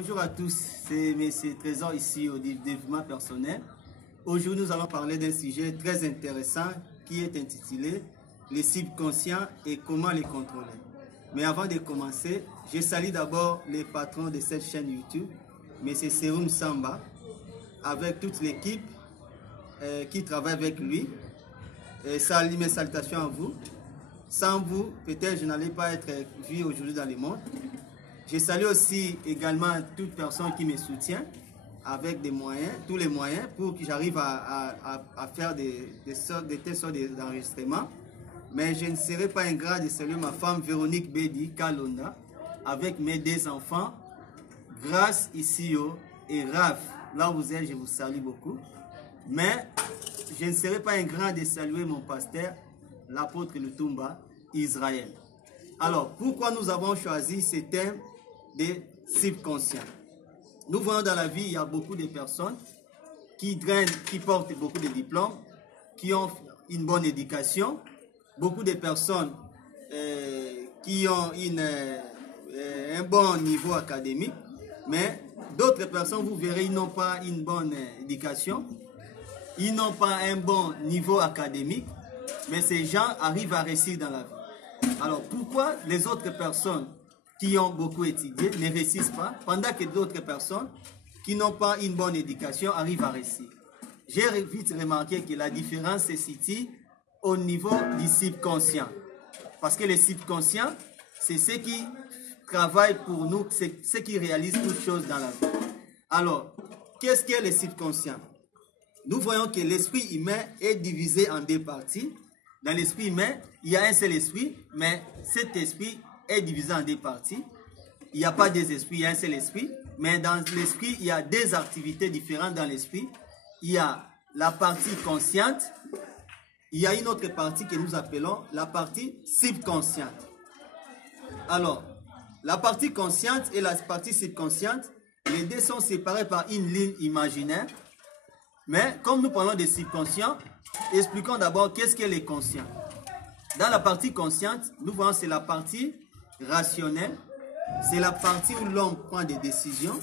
Bonjour à tous, c'est M. Trésor ici au développement personnel. Aujourd'hui, nous allons parler d'un sujet très intéressant qui est intitulé « Les cibles conscients et comment les contrôler ». Mais avant de commencer, je salue d'abord les patrons de cette chaîne YouTube, M. Serum Samba, avec toute l'équipe qui travaille avec lui. Salut, mes salutations à vous. Sans vous, peut-être je n'allais pas être vu aujourd'hui dans le monde. Je salue aussi également toute personne qui me soutient avec des moyens, tous les moyens pour que j'arrive à faire de telles sortes d'enregistrements. Mais je ne serai pas ingrat de saluer ma femme Véronique Bedi Kalonda avec mes deux enfants, Grâce Isio et Raph. Là où vous êtes, je vous salue beaucoup. Mais je ne serai pas ingrat de saluer mon pasteur, l'apôtre Lutumba, Israël. Alors, pourquoi nous avons choisi ce thème des cibles conscients? Nous voyons dans la vie, il y a beaucoup de personnes qui portent beaucoup de diplômes, qui ont une bonne éducation, beaucoup de personnes qui ont un bon niveau académique, mais d'autres personnes, vous verrez, ils n'ont pas une bonne éducation, ils n'ont pas un bon niveau académique, mais ces gens arrivent à réussir dans la vie. Alors, pourquoi les autres personnes qui ont beaucoup étudié ne réussissent pas, pendant que d'autres personnes qui n'ont pas une bonne éducation arrivent à réussir? J'ai vite remarqué que la différence se situe au niveau du subconscient. Parce que les subconscients, c'est ceux qui travaillent pour nous, c'est ceux qui réalisent toutes choses dans la vie. Alors, qu'est-ce qu'est le subconscient? Nous voyons que l'esprit humain est divisé en deux parties. Dans l'esprit humain, il y a un seul esprit, mais cet esprit est divisé en deux parties. Il n'y a pas deux esprits, il y a un seul esprit. Mais dans l'esprit, il y a deux activités différentes dans l'esprit. Il y a la partie consciente. Il y a une autre partie que nous appelons la partie subconsciente. Alors, la partie consciente et la partie subconsciente, les deux sont séparés par une ligne imaginaire. Mais comme nous parlons de subconscient, expliquons d'abord qu'est-ce qu'est le conscient. Dans la partie consciente, nous voyons c'est la partie rationnelle, c'est la partie où l'homme prend des décisions,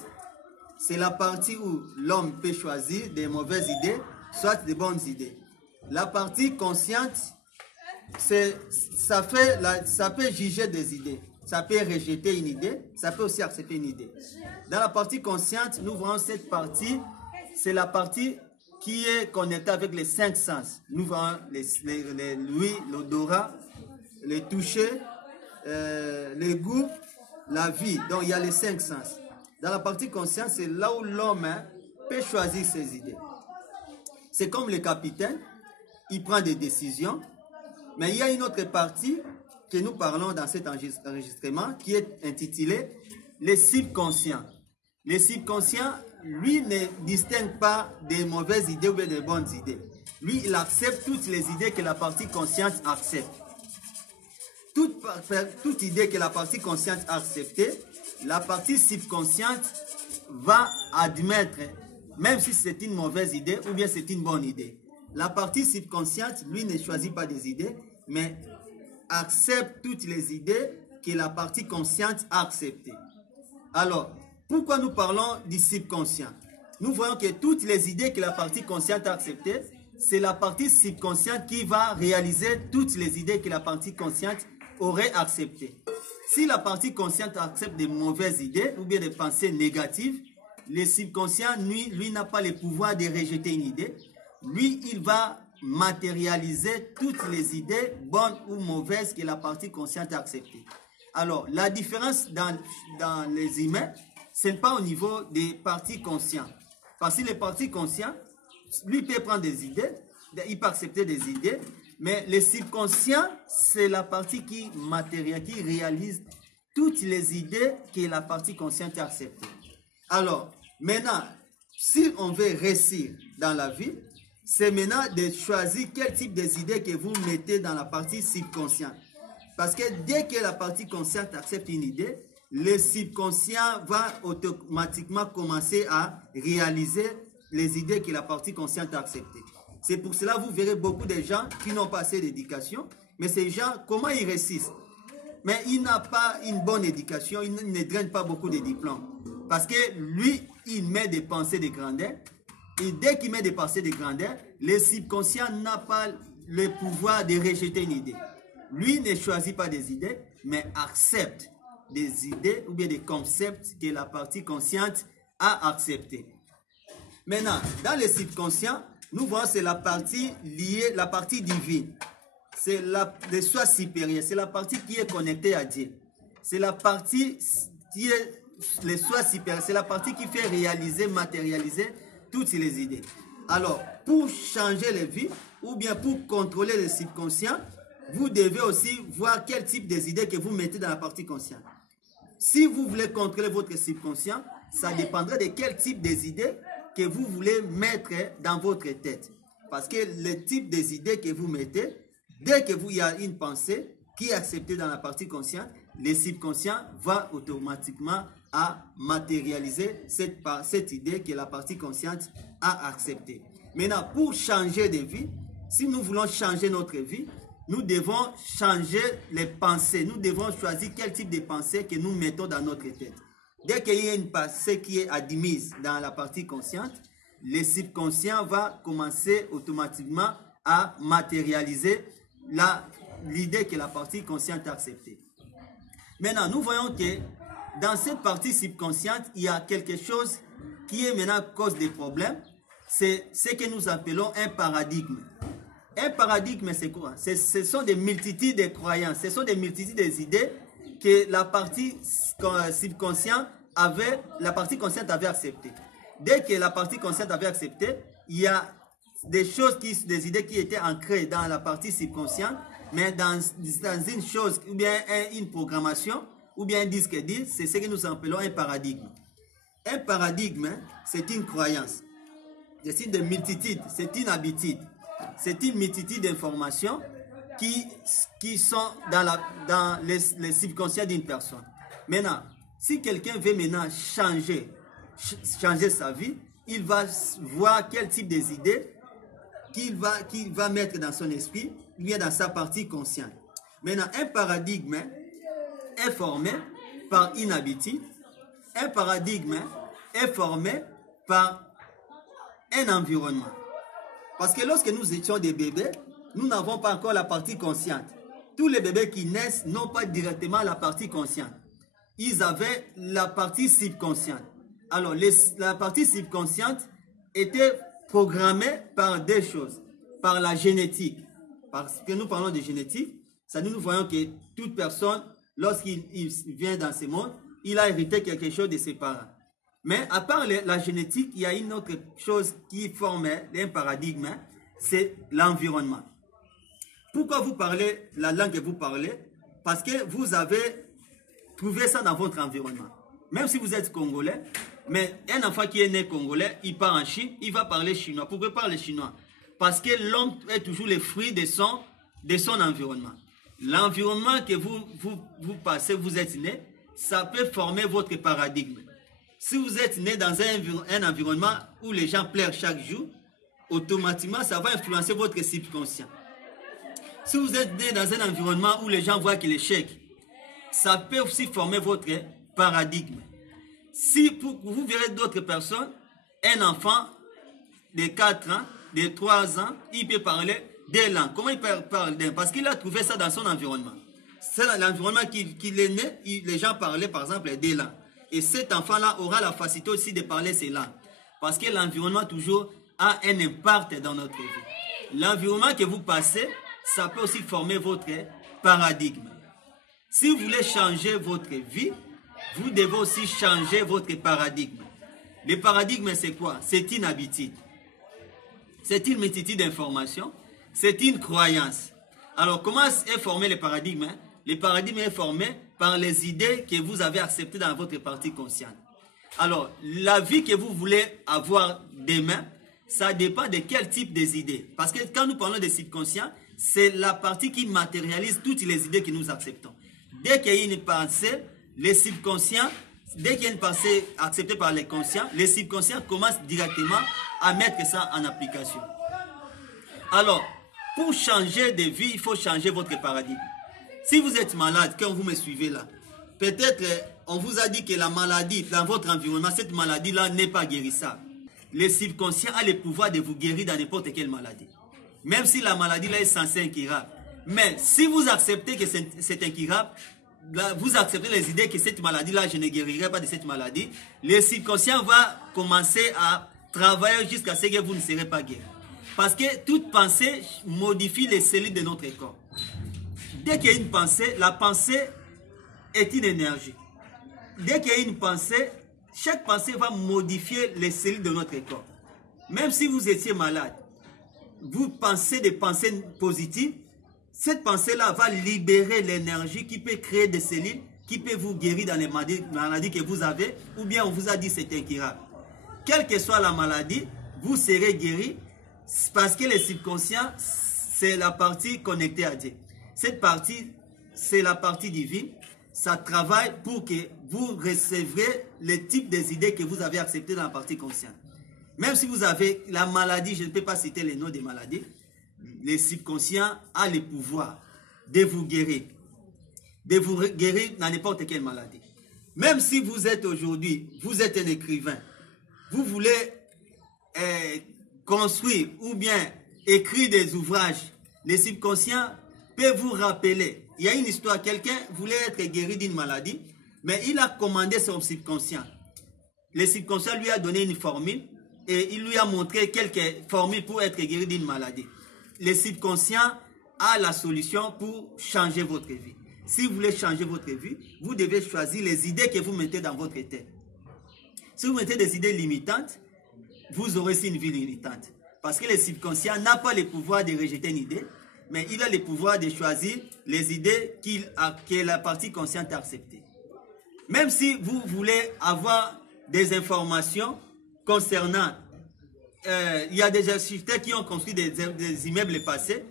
c'est la partie où l'homme peut choisir des mauvaises idées, soit des bonnes idées. La partie consciente, ça peut juger des idées, ça peut rejeter une idée, ça peut aussi accepter une idée. Dans la partie consciente, nous voyons cette partie, c'est la partie qui est connecté avec les cinq sens. Nous voyons l'ouïe, l'odorat, le toucher, le goût, la vie. Donc il y a les cinq sens. Dans la partie consciente, c'est là où l'homme peut choisir ses idées. C'est comme le capitaine, il prend des décisions, mais il y a une autre partie que nous parlons dans cet enregistrement qui est intitulée les subconscients. Les subconscients, lui, ne distingue pas des mauvaises idées ou des bonnes idées. Lui, il accepte toutes les idées que la partie consciente accepte. Toute idée que la partie consciente a acceptée, la partie subconsciente va admettre, même si c'est une mauvaise idée ou bien c'est une bonne idée. La partie subconsciente, lui, ne choisit pas des idées, mais accepte toutes les idées que la partie consciente a acceptées. Alors, pourquoi nous parlons du subconscient? Nous voyons que toutes les idées que la partie consciente a acceptées, c'est la partie subconsciente qui va réaliser toutes les idées que la partie consciente aurait acceptées. Si la partie consciente accepte des mauvaises idées ou bien des pensées négatives, le subconscient, lui n'a pas le pouvoir de rejeter une idée. Lui, il va matérialiser toutes les idées, bonnes ou mauvaises, que la partie consciente a acceptées. Alors, la différence dans les humains, ce n'est pas au niveau des parties conscientes. Parce que les parties conscientes, lui peut prendre des idées, il peut accepter des idées, mais le subconscient, c'est la partie qui réalise toutes les idées que la partie consciente a acceptées. Alors, maintenant, si on veut réussir dans la vie, c'est maintenant de choisir quel type d'idées que vous mettez dans la partie subconsciente. Parce que dès que la partie consciente accepte une idée, le subconscient va automatiquement commencer à réaliser les idées que la partie consciente a acceptées. C'est pour cela que vous verrez beaucoup de gens qui n'ont pas assez d'éducation, mais ces gens, comment ils réussissent? Mais ils n'ont pas une bonne éducation, ils ne drainent pas beaucoup de diplômes. Parce que lui, il met des pensées de grandeur. Et dès qu'il met des pensées de grandeur, le subconscient n'a pas le pouvoir de rejeter une idée. Lui ne choisit pas des idées, mais accepte des idées ou bien des concepts que la partie consciente a acceptés. Maintenant, dans le subconscient, nous voyons c'est la partie liée, la partie divine. C'est le soi supérieur, c'est la partie qui est connectée à Dieu. C'est la partie qui est le soi supérieur, c'est la partie qui fait réaliser, matérialiser toutes les idées. Alors, pour changer les vies, ou bien pour contrôler le subconscient, vous devez aussi voir quel type d'idées que vous mettez dans la partie consciente. Si vous voulez contrôler votre subconscient, ça dépendra de quel type d'idées que vous voulez mettre dans votre tête. Parce que le type idées que vous mettez, dès que vous y a une pensée qui est acceptée dans la partie consciente, le subconscient va automatiquement à matérialiser cette idée que la partie consciente a acceptée. Maintenant, pour changer de vie, si nous voulons changer notre vie, nous devons changer les pensées. Nous devons choisir quel type de pensée que nous mettons dans notre tête. Dès qu'il y a une pensée qui est admise dans la partie consciente, le subconscient va commencer automatiquement à matérialiser l'idée que la partie consciente a acceptée. Maintenant, nous voyons que dans cette partie subconsciente, il y a quelque chose qui est maintenant cause des problèmes. C'est ce que nous appelons un paradigme. Un paradigme, c'est quoi? Ce sont des multitudes de croyances, ce sont des multitudes d'idées que la partie subconsciente avait, la partie consciente avait acceptées. Dès que la partie consciente avait accepté, il y a des choses, des idées qui étaient ancrées dans la partie subconsciente, mais dans une chose, ou bien une programmation, ou bien un disque dur, c'est ce que nous appelons un paradigme. Un paradigme, c'est une croyance. C'est une multitude, c'est une habitude. C'est une multitude d'informations qui sont dans les subconscients d'une personne. Maintenant, si quelqu'un veut maintenant changer sa vie, il va voir quel type d'idées qu'il va mettre dans son esprit, ou bien dans sa partie consciente. Maintenant, un paradigme est formé par une habitude. Un paradigme est formé par un environnement. Parce que lorsque nous étions des bébés, nous n'avons pas encore la partie consciente. Tous les bébés qui naissent n'ont pas directement la partie consciente. Ils avaient la partie subconsciente. Alors, la partie subconsciente était programmée par des choses, par la génétique. Parce que nous parlons de génétique, ça nous voyons que toute personne, lorsqu'il vient dans ce monde, il a hérité quelque chose de ses parents. Mais à part la génétique, il y a une autre chose qui forme un paradigme, c'est l'environnement. Pourquoi vous parlez la langue que vous parlez? Parce que vous avez trouvé ça dans votre environnement. Même si vous êtes congolais, mais un enfant qui est né congolais, il part en Chine, il va parler chinois. Pourquoi parler chinois? Parce que l'homme est toujours le fruit de son environnement. L'environnement que vous passez, vous êtes né, ça peut former votre paradigme. Si vous êtes né dans un environnement où les gens pleurent chaque jour, automatiquement, ça va influencer votre subconscient. Si vous êtes né dans un environnement où les gens voient qu'il est chèque, ça peut aussi former votre paradigme. Si vous verrez d'autres personnes, un enfant de 4 ans, de 3 ans, il peut parler des langues. Comment il peut parler? Parce qu'il a trouvé ça dans son environnement. C'est l'environnement qu'il est né, les gens parlaient par exemple des langues. Et cet enfant-là aura la facilité aussi de parler ces langues. Parce que l'environnement toujours a un impact dans notre vie. L'environnement que vous passez, ça peut aussi former votre paradigme. Si vous voulez changer votre vie, vous devez aussi changer votre paradigme. Le paradigme, c'est quoi? C'est une habitude. C'est une multitude d'informations. C'est une croyance. Alors, comment est formé le paradigme? Le paradigme est formé par les idées que vous avez acceptées dans votre partie consciente. Alors, la vie que vous voulez avoir demain, ça dépend de quel type d'idées. Parce que quand nous parlons de subconscient, c'est la partie qui matérialise toutes les idées que nous acceptons. Dès qu'il y a une pensée, les subconscients, dès qu'il y a une pensée acceptée par les conscients, les subconscients commencent directement à mettre ça en application. Alors, pour changer de vie, il faut changer votre paradigme. Si vous êtes malade, quand vous me suivez là, peut-être on vous a dit que la maladie dans votre environnement, cette maladie-là n'est pas guérissable. Le subconscient a le pouvoir de vous guérir dans n'importe quelle maladie. Même si la maladie-là est censée incurable. Mais si vous acceptez que c'est incurable, vous acceptez les idées que cette maladie-là, je ne guérirai pas de cette maladie, le subconscient va commencer à travailler jusqu'à ce que vous ne serez pas guéri. Parce que toute pensée modifie les cellules de notre corps. Dès qu'il y a une pensée, la pensée est une énergie. Dès qu'il y a une pensée, chaque pensée va modifier les cellules de notre corps. Même si vous étiez malade, vous pensez des pensées positives, cette pensée-là va libérer l'énergie qui peut créer des cellules, qui peut vous guérir dans les maladies que vous avez, ou bien on vous a dit c'est incurable. Quelle que soit la maladie, vous serez guéri parce que le subconscient, c'est la partie connectée à Dieu. Cette partie, c'est la partie divine. Ça travaille pour que vous recevrez le type des idées que vous avez acceptées dans la partie consciente. Même si vous avez la maladie, je ne peux pas citer les noms des maladies, le subconscient a le pouvoir de vous guérir dans n'importe quelle maladie. Même si vous êtes aujourd'hui, vous êtes un écrivain, vous voulez construire ou bien écrire des ouvrages, le subconscient peut vous rappeler. Il y a une histoire, quelqu'un voulait être guéri d'une maladie, mais il a commandé son subconscient. Le subconscient lui a donné une formule et il lui a montré quelques formules pour être guéri d'une maladie. Le subconscient a la solution pour changer votre vie. Si vous voulez changer votre vie, vous devez choisir les idées que vous mettez dans votre tête. Si vous mettez des idées limitantes, vous aurez aussi une vie limitante. Parce que le subconscient n'a pas le pouvoir de rejeter une idée, mais il a le pouvoir de choisir les idées que la partie consciente a acceptées. Même si vous voulez avoir des informations concernant, il y a des architectes qui ont construit des immeubles passés,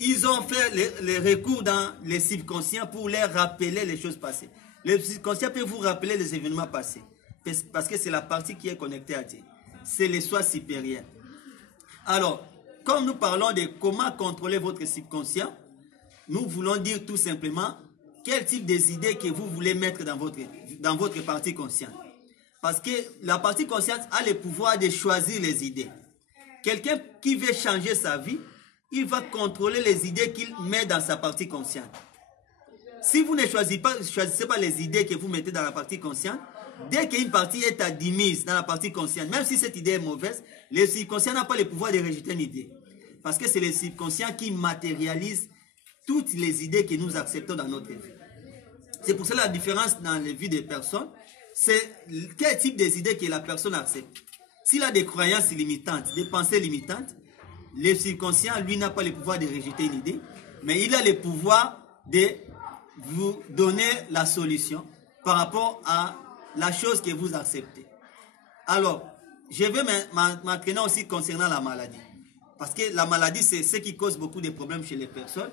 ils ont fait les recours dans les subconscients pour les rappeler les choses passées. Le subconscient peut vous rappeler les événements passés, parce que c'est la partie qui est connectée à Dieu. C'est le soi supérieur. Alors, comme nous parlons de comment contrôler votre subconscient, nous voulons dire tout simplement quel type des idées que vous voulez mettre dans votre partie consciente. Parce que la partie consciente a le pouvoir de choisir les idées. Quelqu'un qui veut changer sa vie, il va contrôler les idées qu'il met dans sa partie consciente. Si vous ne choisissez pas les idées que vous mettez dans la partie consciente, dès qu'une partie est admise dans la partie consciente, même si cette idée est mauvaise, le subconscient n'a pas le pouvoir de rejeter une idée. Parce que c'est le subconscient qui matérialise toutes les idées que nous acceptons dans notre vie. C'est pour cela la différence dans les vies des personnes, c'est quel type des idées que la personne accepte. S'il a des croyances limitantes, des pensées limitantes, le subconscient, lui, n'a pas le pouvoir de rejeter une idée, mais il a le pouvoir de vous donner la solution par rapport à la chose que vous acceptez. Alors, je vais m'entraîner aussi concernant la maladie. Parce que la maladie, c'est ce qui cause beaucoup de problèmes chez les personnes.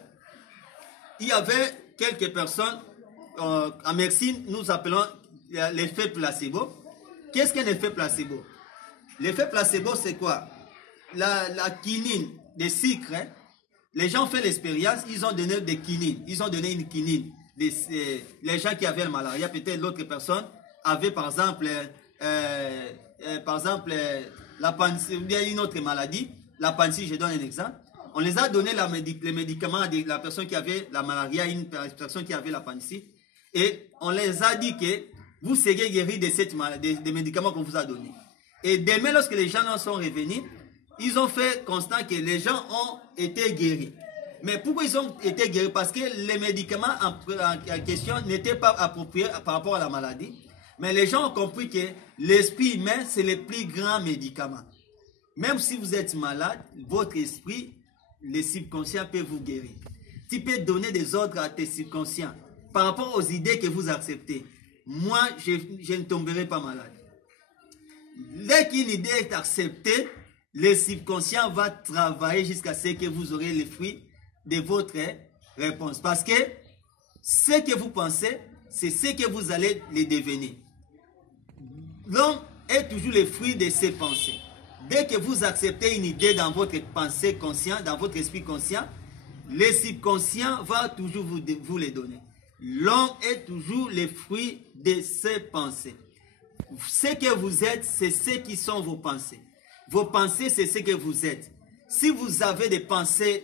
Il y avait quelques personnes, en médecine, nous appelons l'effet placebo. Qu'est-ce qu'un effet placebo? L'effet placebo, c'est quoi? La quinine, des sucres, hein? Les gens ont fait l'expérience, ils ont donné des quinines. Ils ont donné une quinine. Les gens qui avaient le malaria, peut-être l'autre personne avait par exemple l'appendicite, ou bien une autre maladie. L'appendicite, je donne un exemple. On les a donné les médicaments de la personne qui avait la malaria, une personne qui avait l'appendicite. Et on les a dit que vous serez guéri de cette maladie, des médicaments qu'on vous a donnés. Et demain, lorsque les gens en sont revenus, ils ont fait constat que les gens ont été guéris. Mais pourquoi ils ont été guéris? Parce que les médicaments en question n'étaient pas appropriés par rapport à la maladie. Mais les gens ont compris que l'esprit humain, c'est le plus grand médicament. Même si vous êtes malade, votre esprit, le subconscient peut vous guérir. Tu peux donner des ordres à tes subconscients par rapport aux idées que vous acceptez. Moi, je ne tomberai pas malade. Dès qu'une idée est acceptée, le subconscient va travailler jusqu'à ce que vous aurez les fruits de votre réponse. Parce que ce que vous pensez, c'est ce que vous allez les devenir. L'homme est toujours le fruit de ses pensées. Dès que vous acceptez une idée dans votre pensée consciente, dans votre esprit conscient, le subconscient va toujours vous les donner. L'homme est toujours le fruit de ses pensées. Ce que vous êtes, c'est ce qui sont vos pensées. Vos pensées, c'est ce que vous êtes. Si vous avez des pensées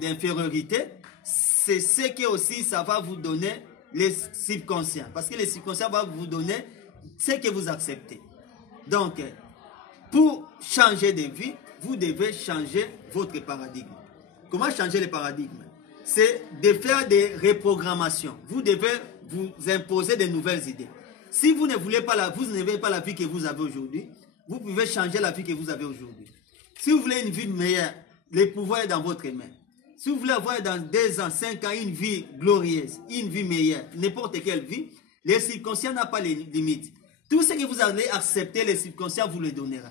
d'infériorité, c'est ce que aussi ça va vous donner les subconscients. Parce que les subconscients vont vous donner ce que vous acceptez. Donc, pour changer de vie, vous devez changer votre paradigme. Comment changer le paradigme? C'est de faire des reprogrammations. Vous devez vous imposer de nouvelles idées. Si vous ne voulez pas la vie que vous avez aujourd'hui, vous pouvez changer la vie que vous avez aujourd'hui. Si vous voulez une vie meilleure, le pouvoir est dans votre main. Si vous voulez avoir dans 2 ans, 5 ans, une vie glorieuse, une vie meilleure, n'importe quelle vie, les subconscients n'ont pas les limites. Tout ce que vous allez accepter, les subconscients vous le donnera.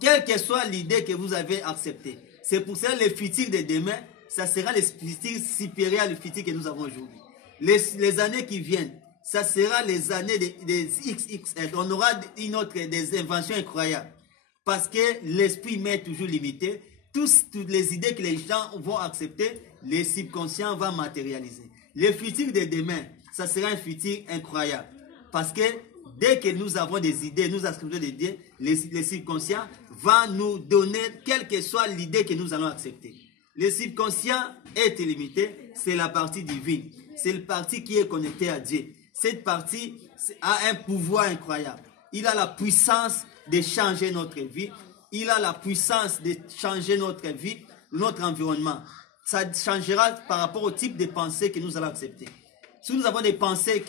Quelle que soit l'idée que vous avez acceptée. C'est pour ça que le futur de demain, ça sera le futur supérieur au futur que nous avons aujourd'hui. Les années qui viennent, ça sera les années des XXL. On aura des inventions incroyables. Parce que l'esprit humain est toujours limité. Toutes les idées que les gens vont accepter, les subconscients vont matérialiser. Le futur de demain, ça sera un futur incroyable. Parce que dès que nous avons des idées, nous acceptons des idées, les subconscients vont nous donner quelle que soit l'idée que nous allons accepter. Le subconscient est illimité, c'est la partie divine. C'est la partie qui est connectée à Dieu. Cette partie a un pouvoir incroyable. Il a la puissance de changer notre vie. Il a la puissance de changer notre vie, notre environnement. Ça changera par rapport au type de pensée que nous allons accepter. Si nous avons des pensées,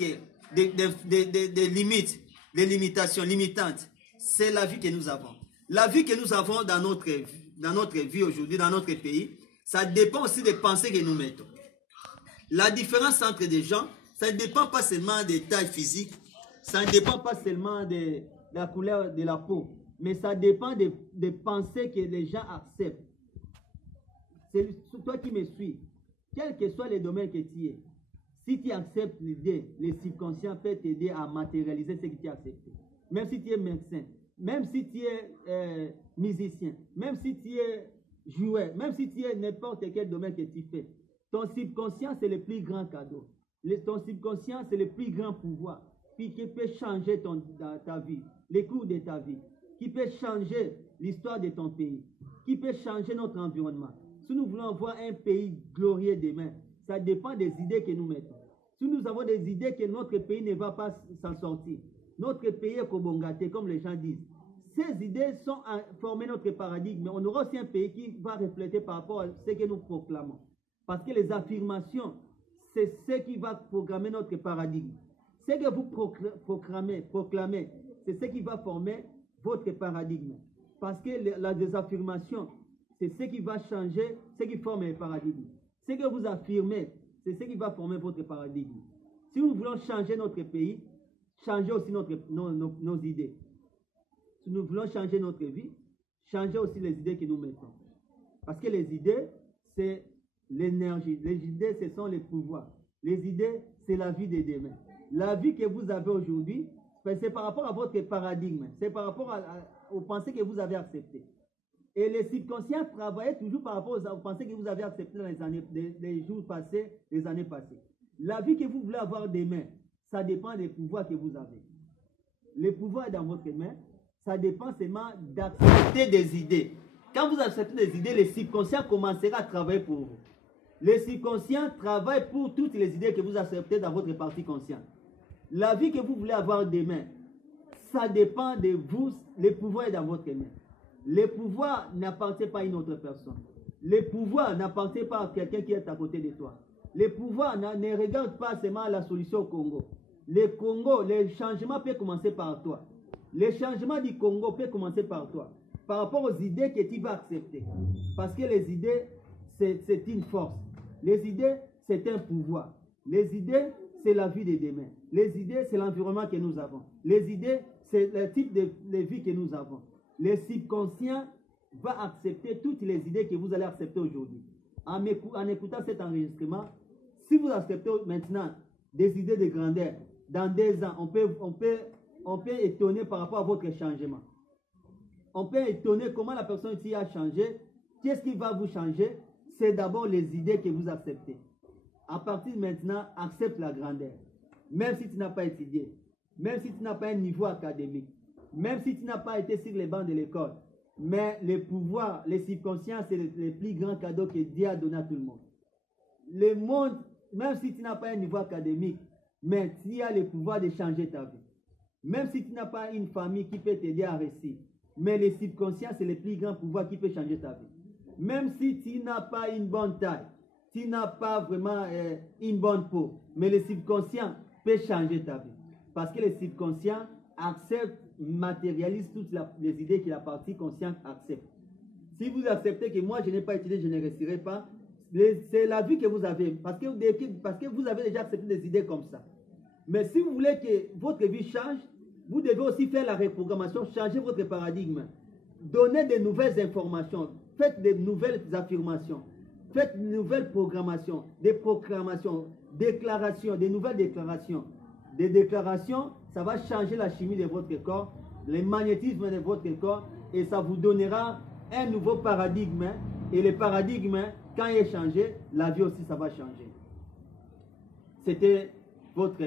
des limites, des limitations limitantes, c'est la vie que nous avons. La vie que nous avons dans notre vie aujourd'hui, dans notre pays, ça dépend aussi des pensées que nous mettons. La différence entre des gens, ça ne dépend pas seulement des tailles physiques, ça ne dépend pas seulement de la couleur de la peau, mais ça dépend des pensées que les gens acceptent. C'est toi qui me suis, quel que soit le domaine que tu es. Si tu acceptes l'idée, les subconscients peuvent t'aider à matérialiser ce que tu as accepté. Même si tu es médecin, même si tu es musicien, même si tu es joueur, même si tu es n'importe quel domaine que tu fais, ton subconscient, c'est le plus grand cadeau. Ton subconscient, c'est le plus grand pouvoir qui peut changer ta vie, les cours de ta vie, qui peut changer l'histoire de ton pays, qui peut changer notre environnement. Si nous voulons avoir un pays glorieux demain, ça dépend des idées que nous mettons. Si nous avons des idées que notre pays ne va pas s'en sortir, notre pays est kobongaté, comme les gens disent. Ces idées sont à former notre paradigme, mais on aura aussi un pays qui va refléter par rapport à ce que nous proclamons. Parce que les affirmations, c'est ce qui va programmer notre paradigme. Ce que vous proclamez, c'est ce qui va former votre paradigme. Parce que les affirmations, c'est ce qui va changer, ce qui forme le paradigme. Ce que vous affirmez, c'est ce qui va former votre paradigme. Si nous voulons changer notre pays, changer aussi nos idées. Si nous voulons changer notre vie, changer aussi les idées que nous mettons. Parce que les idées, c'est l'énergie. Les idées, ce sont les pouvoirs. Les idées, c'est la vie de demain. La vie que vous avez aujourd'hui, c'est par rapport à votre paradigme. C'est par rapport aux pensées que vous avez acceptées. Et les subconscients travaillent toujours par rapport aux pensées que vous avez acceptées dans les jours passés, les années passées. La vie que vous voulez avoir demain, ça dépend des pouvoirs que vous avez. Le pouvoir est dans votre main, ça dépend seulement d'accepter des idées. Quand vous acceptez des idées, les subconscients commenceront à travailler pour vous. Les subconscients travaillent pour toutes les idées que vous acceptez dans votre partie consciente. La vie que vous voulez avoir demain, ça dépend de vous, le pouvoir est dans votre main. Le pouvoir n'appartient pas à une autre personne. Le pouvoir n'appartient pas à quelqu'un qui est à côté de toi. Le pouvoir ne regarde pas seulement la solution au Congo. Le Congo, le changement peut commencer par toi. Le changement du Congo peut commencer par toi. Par rapport aux idées que tu vas accepter. Parce que les idées, c'est une force. Les idées, c'est un pouvoir. Les idées, c'est la vie de demain. Les idées, c'est l'environnement que nous avons. Les idées, c'est le type de vie que nous avons. Le subconscient va accepter toutes les idées que vous allez accepter aujourd'hui. En écoutant cet enregistrement, si vous acceptez maintenant des idées de grandeur, dans 2 ans, on peut étonner par rapport à votre changement. On peut étonner comment la personne ici a changé. Qu'est-ce qui va vous changer? C'est d'abord les idées que vous acceptez. À partir de maintenant, accepte la grandeur. Même si tu n'as pas étudié, même si tu n'as pas un niveau académique, même si tu n'as pas été sur les bancs de l'école, mais les pouvoirs, les subconscients, c'est les plus grands cadeaux que Dieu a donné à tout le monde. Le monde, même si tu n'as pas un niveau académique, mais tu as le pouvoir de changer ta vie. Même si tu n'as pas une famille qui peut t'aider à réussir, mais les subconscients, c'est le plus grand pouvoir qui peut changer ta vie. Même si tu n'as pas une bonne taille, tu n'as pas vraiment une bonne peau, mais le subconscient peut changer ta vie. Parce que le subconscient accepte, matérialise toutes les idées que la partie consciente accepte. Si vous acceptez que moi je n'ai pas étudié, je ne réussirai pas, c'est la vie que vous avez. Parce que vous avez déjà accepté des idées comme ça. Mais si vous voulez que votre vie change, vous devez aussi faire la reprogrammation, changer votre paradigme. Donnez de nouvelles informations, faites de nouvelles affirmations, faites de nouvelles programmations, des proclamations, déclarations, des nouvelles déclarations. Des déclarations, ça va changer la chimie de votre corps, le magnétisme de votre corps, et ça vous donnera un nouveau paradigme. Et le paradigme, quand il est changé, la vie aussi, ça va changer. C'était votre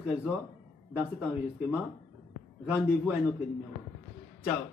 Trésor dans cet enregistrement. Rendez-vous à un autre numéro. Ciao.